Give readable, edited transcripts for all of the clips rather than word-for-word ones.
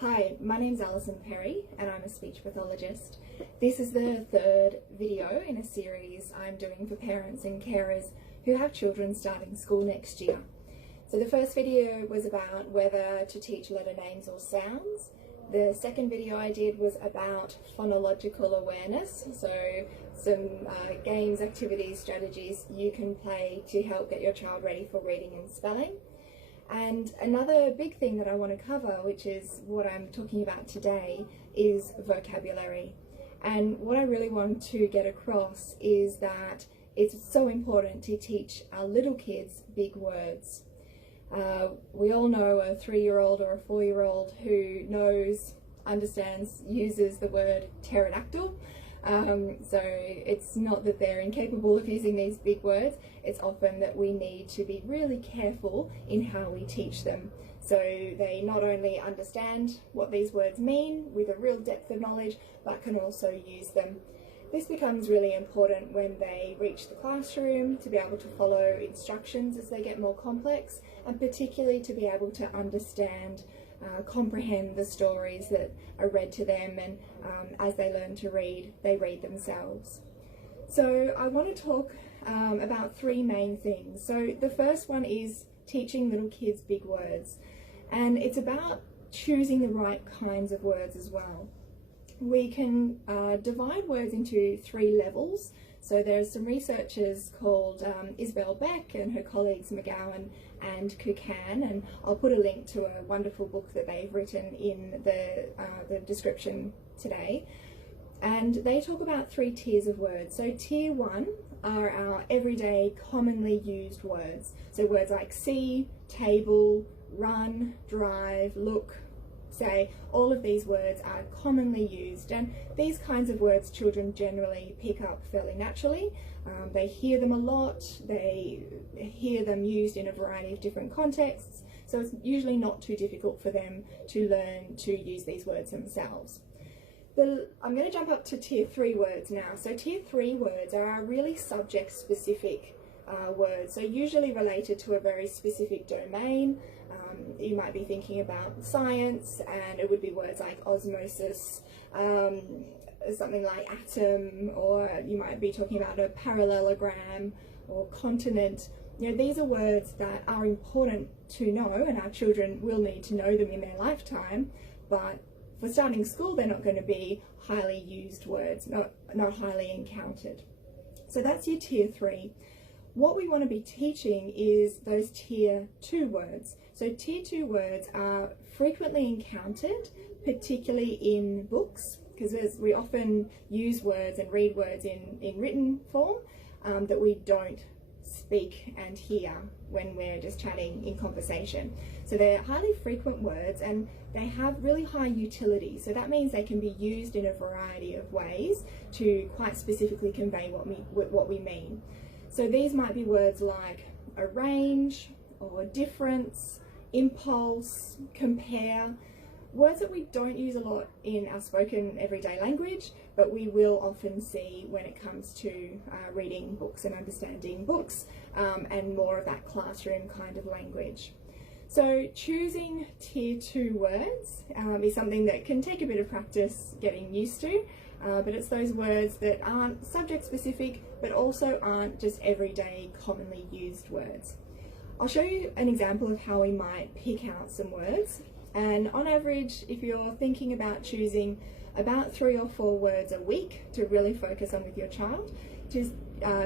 Hi, my name's Alison Perry and I'm a speech pathologist. This is the third video in a series I'm doing for parents and carers who have children starting school next year. So the first video was about whether to teach letter names or sounds. The second video I did was about phonological awareness, so some games, activities, strategies you can play to help get your child ready for reading and spelling. And another big thing that I want to cover, which is what I'm talking about today, is vocabulary. And what I really want to get across is that it's so important to teach our little kids big words. We all know a 3-year-old or a 4-year-old who knows, understands, uses the word pterodactyl. So it's not that they're incapable of using these big words, it's often that we need to be really careful in how we teach them. So they not only understand what these words mean with a real depth of knowledge, but can also use them. This becomes really important when they reach the classroom, to be able to follow instructions as they get more complex, and particularly to be able to understand, comprehend the stories that are read to them, and as they learn to read, they read themselves. So I want to talk about three main things. So the first one is teaching little kids big words, and it's about choosing the right kinds of words as well. We can divide words into 3 levels. So there's some researchers called Beck and her colleagues McKeown and Kucan, and I'll put a link to a wonderful book that they've written in the description today. And they talk about 3 tiers of words. So tier 1 are our everyday commonly used words. So words like see, table, run, drive, look, say, all of these words are commonly used, and these kinds of words children generally pick up fairly naturally. They hear them a lot, they hear them used in a variety of different contexts, so it's usually not too difficult for them to learn to use these words themselves. I'm going to jump up to tier 3 words now. So tier 3 words are really subject specific words, so usually related to a very specific domain. You might be thinking about science, and it would be words like osmosis, something like atom, or you might be talking about a parallelogram or continent. You know, these are words that are important to know, and our children will need to know them in their lifetime, but for starting school they're not going to be highly used words, not highly encountered. So that's your tier 3. What we want to be teaching is those tier 2 words. So tier 2 words are frequently encountered, particularly in books, because we often use words and read words in written form that we don't speak and hear when we're just chatting in conversation. So they're highly frequent words and they have really high utility. So that means they can be used in a variety of ways to quite specifically convey what we mean. So these might be words like arrange or difference, impulse, compare, words that we don't use a lot in our spoken everyday language, but we will often see when it comes to reading books and understanding books, and more of that classroom kind of language. So choosing tier 2 words is something that can take a bit of practice getting used to, but it's those words that aren't subject specific, but also aren't just everyday commonly used words. I'll show you an example of how we might pick out some words, and on average, if you're thinking about choosing about 3 or 4 words a week to really focus on with your child,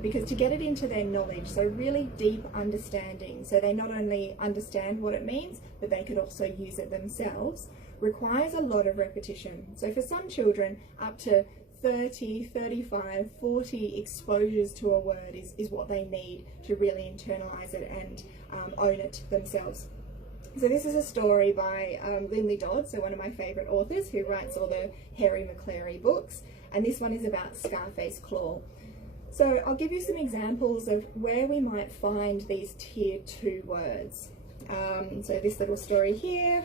because to get it into their knowledge, so really deep understanding, so they not only understand what it means, but they could also use it themselves, requires a lot of repetition. So for some children, up to 30, 35, 40 exposures to a word is what they need to really internalize it and own it themselves. So this is a story by Linley Dodd, so one of my favourite authors who writes all the Harry McClary books, and this one is about Scarface Claw. So I'll give you some examples of where we might find these tier 2 words. So this little story here,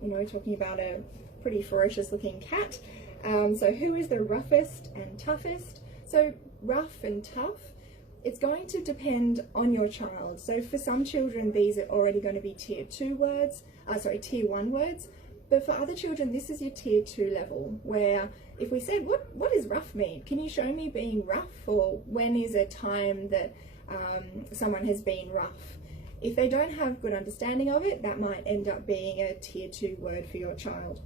we're talking about a pretty ferocious looking cat. So who is the roughest and toughest? So rough and tough, it's going to depend on your child. So for some children, these are already going to be tier 1 words. But for other children, this is your tier 2 level, where if we said, what does rough mean? Can you show me being rough? Or when is a time that someone has been rough? If they don't have good understanding of it, that might end up being a tier 2 word for your child.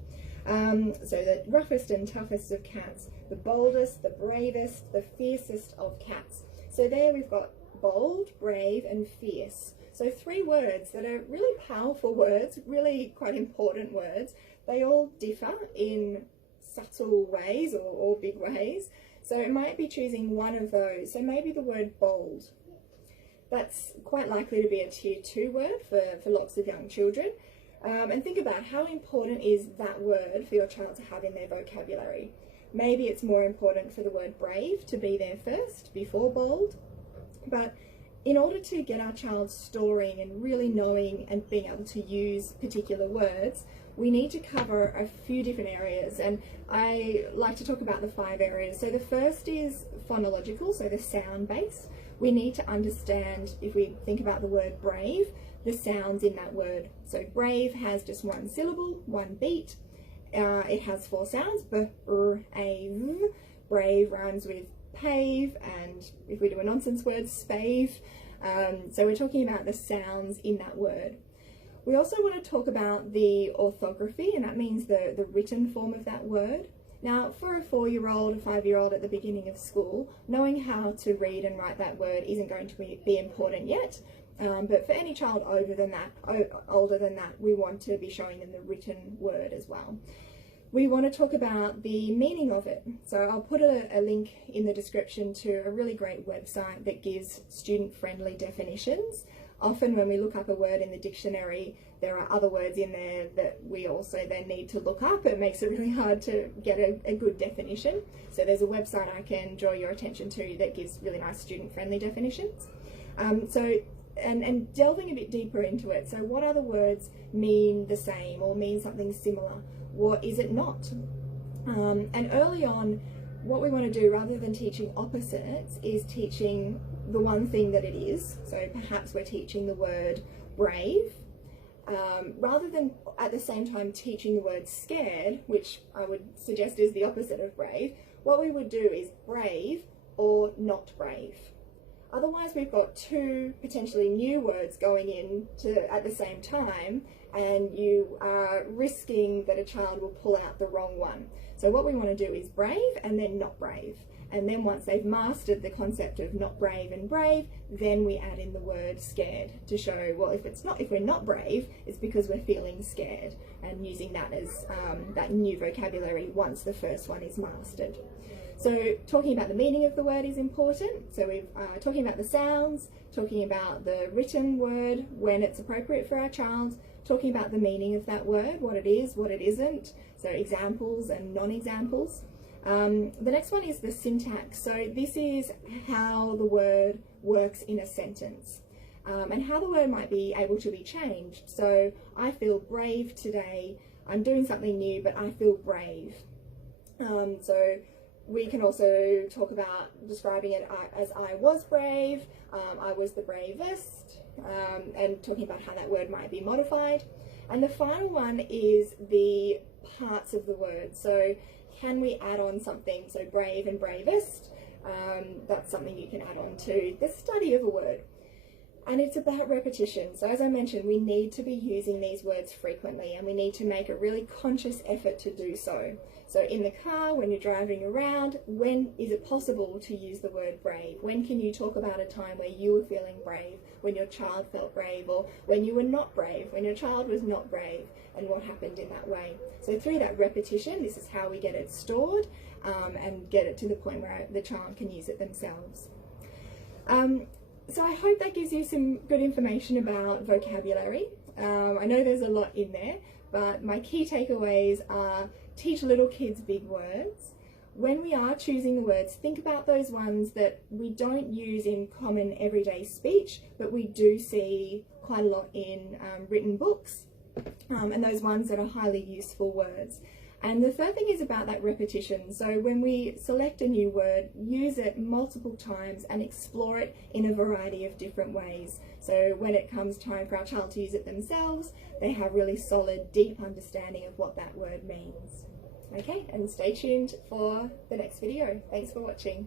So the roughest and toughest of cats, the boldest, the bravest, the fiercest of cats. So there we've got bold, brave, and fierce. So 3 words that are really powerful words, really quite important words. They all differ in subtle ways or big ways. So it might be choosing one of those. So maybe the word bold. That's quite likely to be a tier 2 word for lots of young children. And think about how important is that word for your child to have in their vocabulary. Maybe it's more important for the word brave to be there first before bold. But in order to get our child storing and really knowing and being able to use particular words, we need to cover a few different areas, and I like to talk about the 5 areas. So the first is phonological, so the sound base. We need to understand, if we think about the word brave, the sounds in that word. So brave has just 1 syllable, 1 beat. It has 4 sounds, b, r, a, v. Brave rhymes with pave, and if we do a nonsense word, spave. So we're talking about the sounds in that word. We also want to talk about the orthography, and that means the written form of that word. Now, for a 4-year-old, a 5-year-old at the beginning of school, knowing how to read and write that word isn't going to be important yet. But for any child older than that, we want to be showing them the written word as well. We want to talk about the meaning of it. So I'll put a link in the description to a really great website that gives student-friendly definitions. Often when we look up a word in the dictionary, there are other words in there that we also then need to look up. It makes it really hard to get a good definition. So there's a website I can draw your attention to that gives really nice student-friendly definitions. And delving a bit deeper into it. So what other words mean the same or mean something similar? What is it not? And early on, what we want to do, rather than teaching opposites, is teaching the one thing that it is. So perhaps we're teaching the word brave, rather than at the same time teaching the word scared, which I would suggest is the opposite of brave. What we would do is brave or not brave. Otherwise, we've got 2 potentially new words going in at the same time, and you are risking that a child will pull out the wrong one. So what we want to do is brave and then not brave. And then once they've mastered the concept of not brave and brave, then we add in the word scared to show, well, if we're not brave, it's because we're feeling scared, and using that as that new vocabulary once the first one is mastered. So talking about the meaning of the word is important. So we're talking about the sounds, talking about the written word when it's appropriate for our child, talking about the meaning of that word, what it is, what it isn't, so examples and non-examples. The next one is the syntax. So this is how the word works in a sentence, and how the word might be able to be changed. So I feel brave today. I'm doing something new, but I feel brave. So we can also talk about describing it as I was brave, I was the bravest, and talking about how that word might be modified. And the final one is the parts of the word. So can we add on something? So brave and bravest, that's something you can add on to the study of a word. And it's about repetition. So as I mentioned, we need to be using these words frequently, and we need to make a really conscious effort to do so. So in the car, when you're driving around, when is it possible to use the word brave? When can you talk about a time where you were feeling brave, when your child felt brave, or when you were not brave, when your child was not brave, and what happened in that way? So through that repetition, this is how we get it stored and get it to the point where the child can use it themselves. So I hope that gives you some good information about vocabulary. I know there's a lot in there, but my key takeaways are: teach little kids big words. When we are choosing the words, think about those ones that we don't use in common everyday speech, but we do see quite a lot in written books, and those ones that are highly useful words. And the third thing is about that repetition. So when we select a new word, use it multiple times and explore it in a variety of different ways. So when it comes time for our child to use it themselves, they have really solid, deep understanding of what that word means. Okay, and stay tuned for the next video. Thanks for watching.